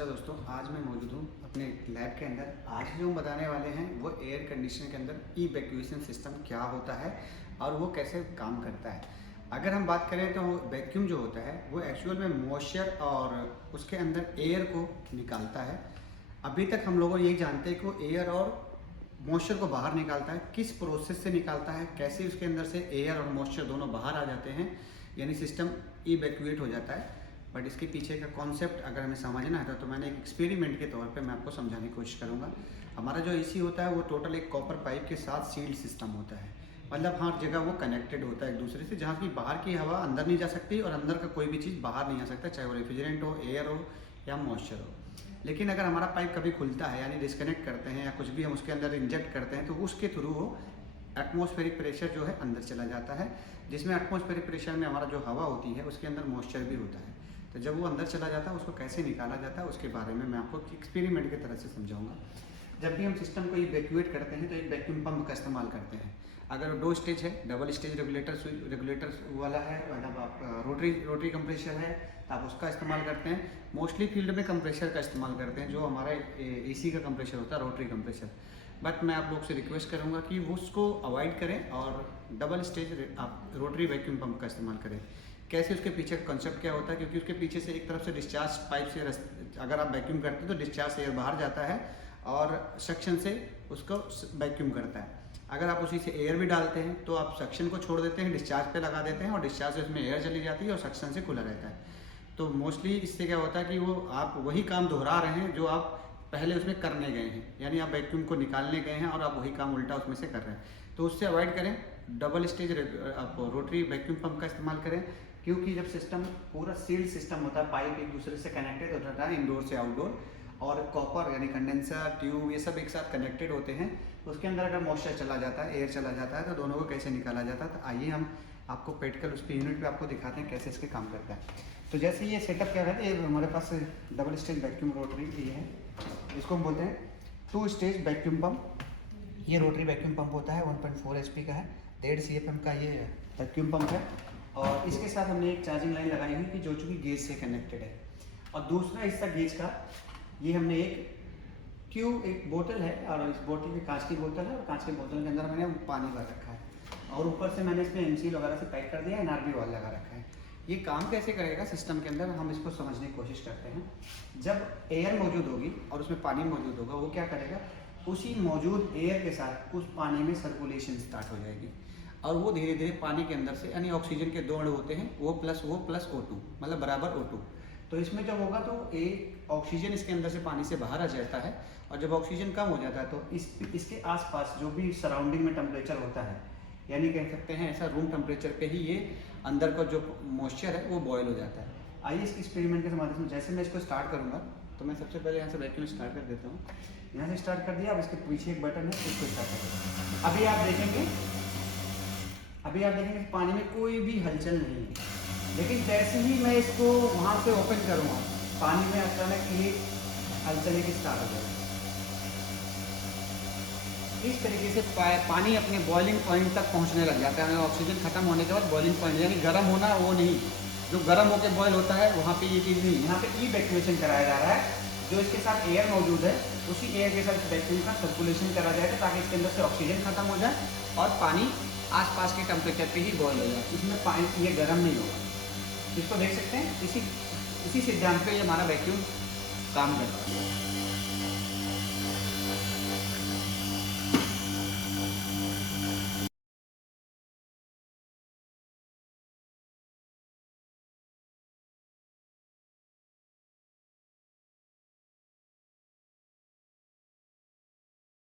नमस्कार दोस्तों, आज मैं मौजूद हूँ अपने लैब के अंदर। आज जो हम बताने वाले हैं वो एयर कंडीशनर के अंदर इवैक्यूएशन सिस्टम क्या होता है और वो कैसे काम करता है। अगर हम बात करें तो वैक्यूम जो होता है वो एक्चुअल में मॉइस्चर और उसके अंदर एयर को निकालता है। अभी तक हम लोग यही जानते हैं कि वो एयर और मॉइस्चर को बाहर निकालता है। किस प्रोसेस से निकालता है, कैसे उसके अंदर से एयर और मॉइस्चर दोनों बाहर आ जाते हैं, यानी सिस्टम इवैक्यूएट हो जाता है। बट इसके पीछे का कॉन्सेप्ट अगर हमें समझना है तो मैं एक एक्सपेरिमेंट के तौर पे मैं आपको समझाने की कोशिश करूँगा। हमारा जो एसी होता है वो टोटल एक कॉपर पाइप के साथ सील्ड सिस्टम होता है, मतलब हर जगह वो कनेक्टेड होता है एक दूसरे से, जहाँ की बाहर की हवा अंदर नहीं जा सकती और अंदर का कोई भी चीज़ बाहर नहीं आ सकता, चाहे वो रेफ्रिजरेंट हो, एयर हो या मॉइस्चर हो। लेकिन अगर हमारा पाइप कभी खुलता है, यानी डिस्कनेक्ट करते हैं या कुछ भी हम उसके अंदर इंजेक्ट करते हैं, तो उसके थ्रू वो एटमॉस्फेरिक प्रेशर जो है अंदर चला जाता है, जिसमें एटमॉस्फेरिक प्रेशर में हमारा जो हवा होती है उसके अंदर मॉइस्चर भी होता है। तो जब वो अंदर चला जाता है उसको कैसे निकाला जाता है उसके बारे में मैं आपको एक्सपेरिमेंट की तरह से समझाऊंगा। जब भी हम सिस्टम को इवैक्यूएट करते हैं तो एक वैक्यूम पंप का इस्तेमाल करते हैं। अगर 2 स्टेज है, डबल स्टेज रेगुलेटर वाला है, मतलब आप रोटरी कंप्रेशर है तो आप उसका इस्तेमाल करते हैं। मोस्टली फील्ड में कंप्रेशर का इस्तेमाल करते हैं, जो हमारा एसी का कंप्रेशर होता है, रोटरी कंप्रेशर। बट मैं आप लोग से रिक्वेस्ट करूँगा कि वो उसको अवॉइड करें और डबल स्टेज आप रोटरी वैक्यूम पंप का इस्तेमाल करें। कैसे, उसके पीछे का कंसेप्ट क्या होता है, क्योंकि उसके पीछे से एक तरफ से डिस्चार्ज पाइप से अगर आप वैक्यूम करते हैं तो डिस्चार्ज एयर बाहर जाता है और सक्शन से उसको वैक्यूम करता है। अगर आप उसी से एयर भी डालते हैं तो आप सक्शन को छोड़ देते हैं, डिस्चार्ज पे लगा देते हैं और डिस्चार्ज से उसमें एयर चली जाती है और सक्शन से खुला रहता है। तो मोस्टली इससे क्या होता है कि वो आप वही काम दोहरा रहे हैं जो आप पहले उसमें करने गए हैं, यानी आप वैक्यूम को निकालने गए हैं और आप वही काम उल्टा उसमें से कर रहे हैं। तो उससे अवॉइड करें, डबल स्टेज आप रोटरी वैक्यूम पंप का इस्तेमाल करें, क्योंकि जब सिस्टम पूरा सील्ड सिस्टम होता है, पाइप एक दूसरे से कनेक्टेड होता है इनडोर से आउटडोर, और कॉपर यानी कंडेंसर ट्यूब ये सब एक साथ कनेक्टेड होते हैं, तो उसके अंदर अगर मॉइस्चर चला जाता है, एयर चला जाता है, तो दोनों को कैसे निकाला जाता है। तो आइए हम आपको प्रैक्टिकल उसके यूनिट पे आपको दिखाते हैं कैसे इसके काम करता है। तो जैसे ये सेटअप क्या है, ये हमारे पास डबल स्टेज वैक्यूम रोटरी ये है, इसको हम बोलते हैं 2 स्टेज वैक्यूम पंप। ये रोटरी वैक्यूम पंप होता है, 1.4 HP का है, 1.5 CFM का ये वैक्यूम पंप है। और इसके साथ हमने एक चार्जिंग लाइन लगाई हुई कि जो चूँकि गेज से कनेक्टेड है। और दूसरा हिस्सा गेज का, ये हमने एक बोतल है और इस बोतल में कांच की बोतल है और कांच की बोतल के अंदर मैंने पानी भर रखा है और ऊपर से मैंने इसमें MCL वगैरह से पैक कर दिया, NRB वाल लगा रखा है। ये काम कैसे करेगा सिस्टम के अंदर, हम इसको समझने की कोशिश करते हैं। जब एयर मौजूद होगी और उसमें पानी मौजूद होगा, वो क्या करेगा, उसी मौजूद एयर के साथ उस पानी में सर्कुलेशन स्टार्ट हो जाएगी और वो धीरे धीरे पानी के अंदर से, यानी ऑक्सीजन के 2 अणु होते हैं, वो प्लस O2, मतलब बराबर O2। तो इसमें जब होगा तो एक ऑक्सीजन इसके अंदर से पानी से बाहर आ जाता है और जब ऑक्सीजन कम हो जाता है तो इसके आसपास जो भी सराउंडिंग में टेम्परेचर होता है, यानी कह सकते हैं ऐसा रूम टेम्परेचर पे ही ये अंदर का जो मॉइस्चर है वो बॉयल हो जाता है। आइए इस एक्सपेरिमेंट के माध्यम से, जैसे मैं इसको स्टार्ट करूँगा तो मैं सबसे पहले यहाँ से वैक्यूम स्टार्ट कर देता हूँ। यहाँ से स्टार्ट कर दिया, अब इसके पीछे एक बटन है, इसको स्टार्ट कर देता हूँ। अभी आप देखेंगे पानी में कोई भी हलचल नहीं है, लेकिन जैसे ही मैं इसको वहाँ से ओपन करूँगा, पानी में अचानक ये हलचल की स्टार्ट हो जाएगी। इस तरीके से पानी अपने बॉइलिंग पॉइंट तक पहुँचने लग जाता है। ऑक्सीजन खत्म होने के बाद बॉइलिंग पॉइंट, यानी गर्म होना वो नहीं, जो गर्म होकर बॉयल होता है वहाँ पे ये चीज़ नहीं, यहाँ पे इवैक्यूएशन कराया जा रहा है। जो इसके साथ एयर मौजूद है उसी एयर के साथ वैक्यूम का सर्कुलेशन करा जाएगा ताकि इसके अंदर से ऑक्सीजन खत्म हो जाए और पानी आसपास के टेम्परेचर पे ही बॉयल हो जाए, इसमें पानी ये गर्म नहीं होगा। इसको देख सकते हैं, इसी सिद्धांत पे ये हमारा वैक्यूम काम करता है।